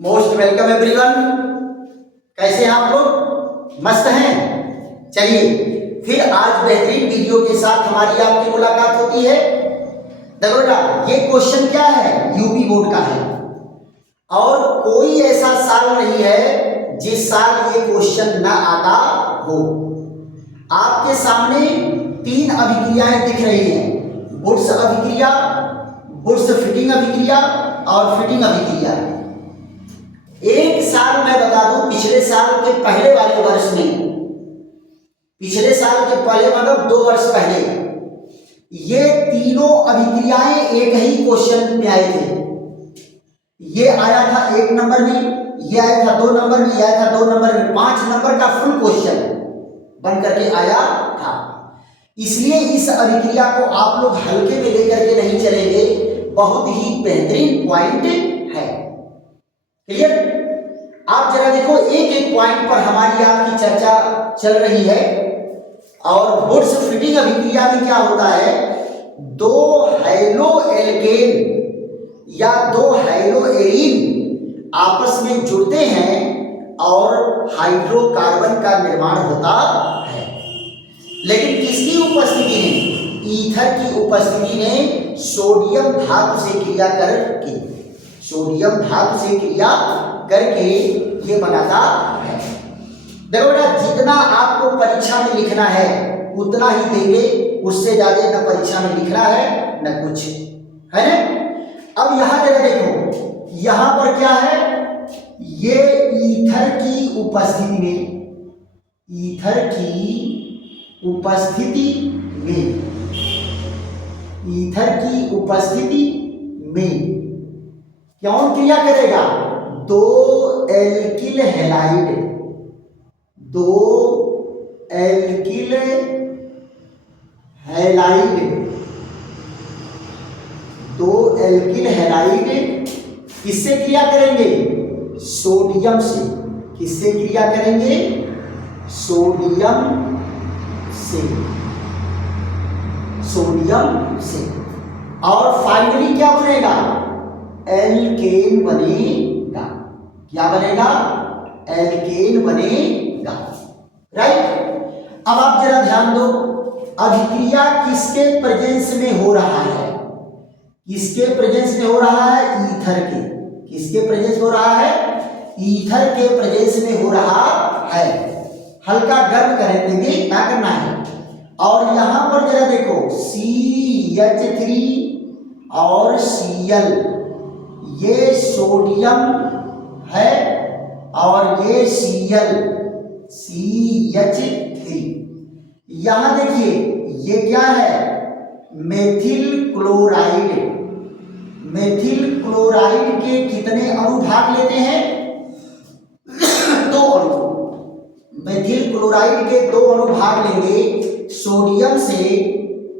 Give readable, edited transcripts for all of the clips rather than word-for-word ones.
Most welcome everyone. कैसे हैं आप लोग? मस्त हैं। चलिए फिर आज बेहतरीन वीडियो के साथ हमारी आपकी मुलाकात होती है। देखो बेटा, ये क्वेश्चन क्या है? यूपी बोर्ड का है और कोई ऐसा साल नहीं है जिस साल ये क्वेश्चन ना आता हो। आपके सामने तीन अभिक्रियाएं दिख रही हैं, बुर्स अभिक्रिया, बुर्स फिटिंग अभिक्रिया और फिटिंग अभिक्रिया। एक साल मैं बता दूं, पिछले साल के पहले वाले वर्ष में, पिछले साल के पहले मतलब 2 वर्ष पहले, ये तीनों अभिक्रियाएं एक ही क्वेश्चन में आए थे। ये आया था 1 नंबर में, ये आया था 2 नंबर में, ये आया था 2 नंबर में, 5 नंबर का फुल क्वेश्चन बन करके आया था। इसलिए इस अभिक्रिया को आप लोग हल्के में लेकर के नहीं चलेंगे, बहुत ही बेहतरीन पॉइंट है। क्लियर? आप जरा देखो, एक एक पॉइंट पर हमारी आपकी चर्चा चल रही है। और बुर्स फिटिंग अभिक्रिया में क्या होता है? 2 हैलो एल्केन या 2 हैलो एरीन आपस में जुड़ते हैं और हाइड्रोकार्बन का निर्माण होता है। लेकिन किसकी उपस्थिति में? ईथर की उपस्थिति में सोडियम धातु से क्रिया करके, सोडियम धातु से क्रिया करके ये बनाता है। देखो बेटा, जितना आपको परीक्षा में लिखना है उतना ही देंगे, उससे ज्यादा न परीक्षा में लिखना है न कुछ, है ना? अब यहां जरा देखो, यहां पर क्या है? ये ईथर की उपस्थिति में, ईथर की उपस्थिति में, ईथर की उपस्थिति में कौन क्रिया करेगा? 2 alkyl halide, 2 alkyl halide, 2 alkyl halide किससे क्रिया करेंगे? सोडियम से। किससे क्रिया करेंगे? सोडियम से, सोडियम से। और फाइनली क्या बनेगा? एल्केन बनेगा। क्या बनेगा? एल्केन बनेगा। राइट? अब आप जरा ध्यान दो, अभिक्रिया किसके प्रेजेंस में हो रहा है? किसके प्रेजेंस में हो रहा है? ईथर के। किसके प्रेजेंस में हो रहा है? ईथर के प्रेजेंस में हो रहा है। हल्का गर्म कर देंगे, क्या करना है? और यहां पर जरा देखो, CH3 और Cl, ये सोडियम है और ये Cl, CH3। यहां देखिए, ये क्या है? Methyl chloride. मेथिल क्लोराइड के कितने अणु भाग लेते हैं? 2 अणु। मेथिल क्लोराइड के 2 अणु भाग लेंगे सोडियम से,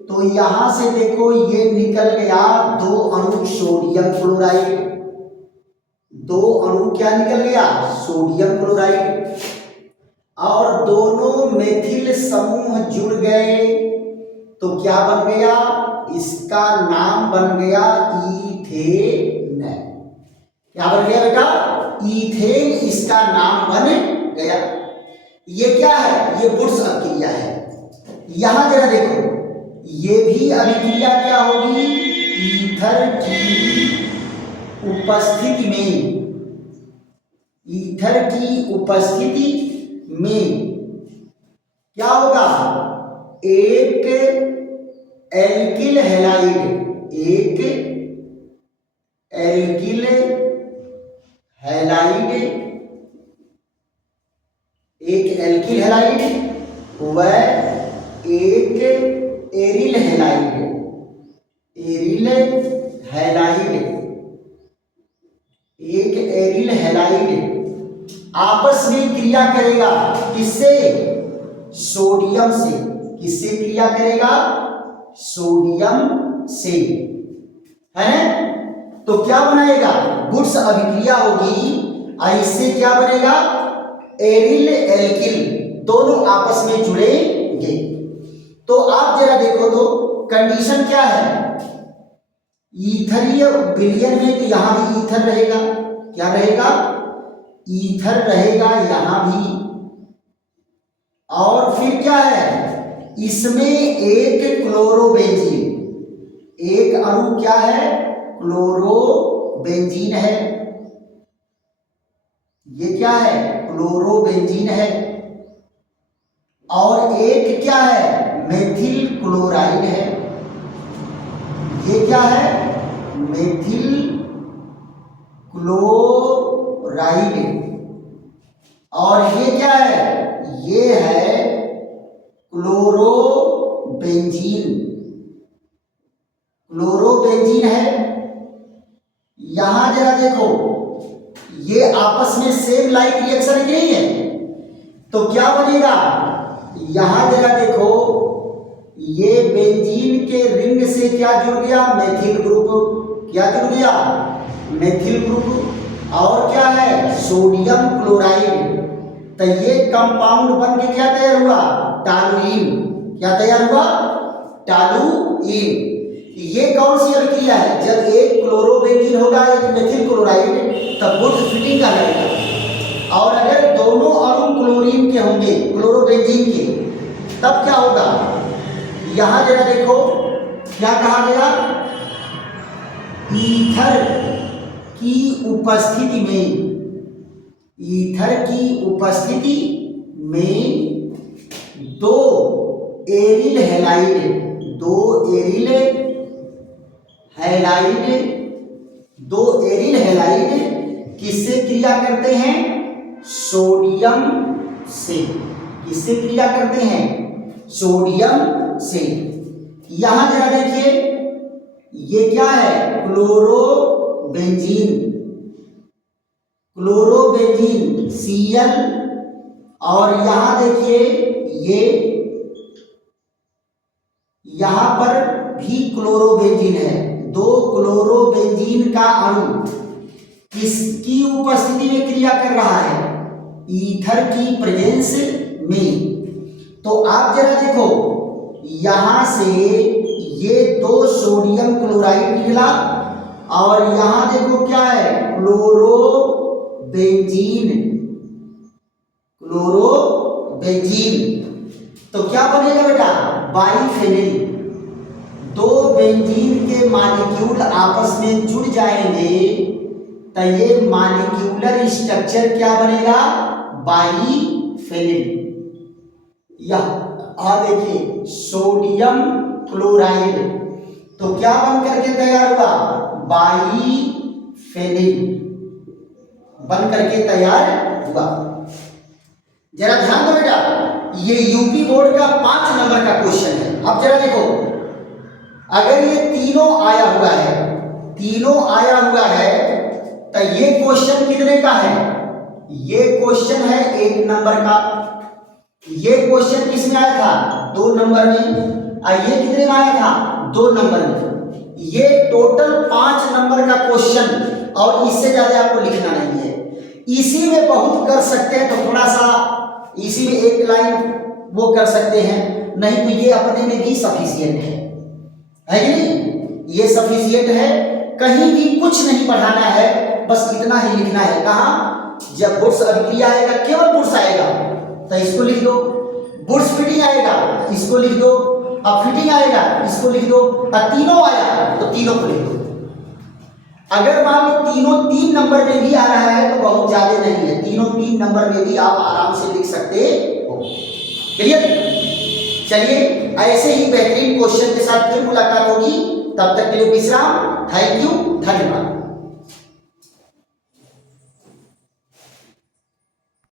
तो यहां से देखो ये निकल गया 2 अणु सोडियम क्लोराइड। 2 अणु क्या निकल गया? Sodium chloride. और दोनों मेथिल समूह जुड़ गए तो क्या बन गया? इसका नाम बन गया ईथेन। क्या बन गया बेटा? ईथेन इसका नाम बन गया। ये क्या है? ये बुर्स अभिक्रिया है। यहां जरा देखो, ये भी अभिक्रिया क्या होगी? ईथर की उपस्थिति में, ईथर की उपस्थिति में क्या होगा? एक एल्किल हैलाइड, एक एल्किल हैलाइड, एक एल्किल हैलाइड व एक एरिल हैलाइड, एरिल हैलाइड, एक एरिल हैलाइड आपस में क्रिया करेगा। किससे? सोडियम से। किससे क्रिया करेगा? सोडियम से, है ना? तो क्या बनाएगा? बुर्स अभिक्रिया होगी। इससे क्या बनेगा? एरिल एल्किल, दोनों आपस में जुड़ेंगे। तो आप जरा देखो तो कंडीशन क्या है? ईथरीय विलयन में तो यहां भी ईथर रहेगा, क्या रहेगा, ईथर रहेगा यहां भी। और फिर क्या है, इसमें एक क्लोरोबेंजीन, एक अणु क्या है, क्लोरोबेंजीन है। ये क्या है, क्लोरोबेंजीन है। और एक क्या है, मेथिल क्लोराइड है। ये क्या है, मेथिल क्लोराइड। और ये क्या है, ये है क्लोरोबेंजीन। क्लोरोबेंजीन है। यहां जरा देखो, ये आपस में सेम लाइक रिएक्शन है कि नहीं है, तो क्या बनेगा, यहां जरा देखो, ये बेंजीन के रिंग से क्या जुड़ गया, मेथिल ग्रुप। क्या जुड़ गया, मेथिल ग्रुप। और क्या है, सोडियम क्लोराइड। तो ये कंपाउंड बन के क्या तैयार हुआ, टॉलुइन। क्या तैयार हुआ, टॉलुइन। ये कौन सी अभिक्रिया है, जब एक क्लोरोबेंजीन होगा एक मेथिल क्लोराइड, तब वुड्स फिटिंग का लगेगा। और अगर दोनों अणु क्लोरीन के होंगे, क्लोरोबेंजीन के, तब क्या होगा, यहां जरा देखो क्या कहा गया, ईथर की उपस्थिति में, ईथर की उपस्थिति में दो एरिल हैलाइड, दो एरिल हैलाइड, दो एरिल हैलाइड किससे क्रिया करते हैं, सोडियम से। किससे क्रिया करते हैं, सोडियम से। यहां जरा देखिए, ये क्या है, क्लोरोबेंजीन, क्लोरोबेंजीन Cl। और यहां देखिए, ये यहां पर भी क्लोरोबेंजीन है। दो क्लोरोबेंजीन का अणु किसकी उपस्थिति में क्रिया कर रहा है, ईथर की प्रेजेंस में। तो आप जरा देखो, यहां से ये दो सोडियम क्लोराइड निकला, और यहां देखो क्या है, क्लोरोबेंजीन, क्लोरोबेंजीन। तो क्या बनेगा बेटा, बाइफेनिल। दो बेंजीन के मॉलिक्यूल आपस में जुड़ जाएंगे, तो ये मॉलिक्यूलर स्ट्रक्चर क्या बनेगा, बाइफेनिल। यह देखिए, सोडियम क्लोराइड, तो क्या बन करके तैयार हुआ, बाइफेनिल बन करके तैयार हुआ। जरा ध्यान दो बेटा, ये यूपी बोर्ड का 5 नंबर का क्वेश्चन है। अब जरा देखो, अगर ये तीनों आया हुआ है, तीनों आया हुआ है, तो ये क्वेश्चन कितने का है, ये क्वेश्चन है 1 नंबर का। ये क्वेश्चन किसमें आया था, 2 नंबर में। और ये कितने में आया था, 2 नंबर में। ये टोटल 5 नंबर का क्वेश्चन, और इससे ज्यादा आपको लिखना नहीं है। इसी में बहुत कर सकते हैं, तो थोड़ा सा इसी में एक लाइन वो कर सकते हैं, नहीं तो ये अपने में भी सफिशिएंट है कि नहीं, ये सफिशिएंट है। कहीं भी कुछ नहीं पढ़ाना है, बस इतना ही लिखना है। कहाँ, जब बुड्स अभिक्रिया आएगा, केवल बुड्स आएगा तो इसको लिख दो, बुड्स फिटिंग आएगा इसको लिख दो, अब फिटिंग आएगा इसको लिख दो, और तीनों आया तो तीनों को लिख दो। अगर मान लो तीनों 3 नंबर में भी आ रहा है तो बहुत ज्यादा नहीं है, तीनों 3 नंबर में भी आप आराम से लिख सकते हो। क्लियर। चलिए, ऐसे ही बेहतरीन क्वेश्चन के साथ फिर मुलाकात होगी, तब तक के लिए विश्राम। थैंक यू, धन्यवाद।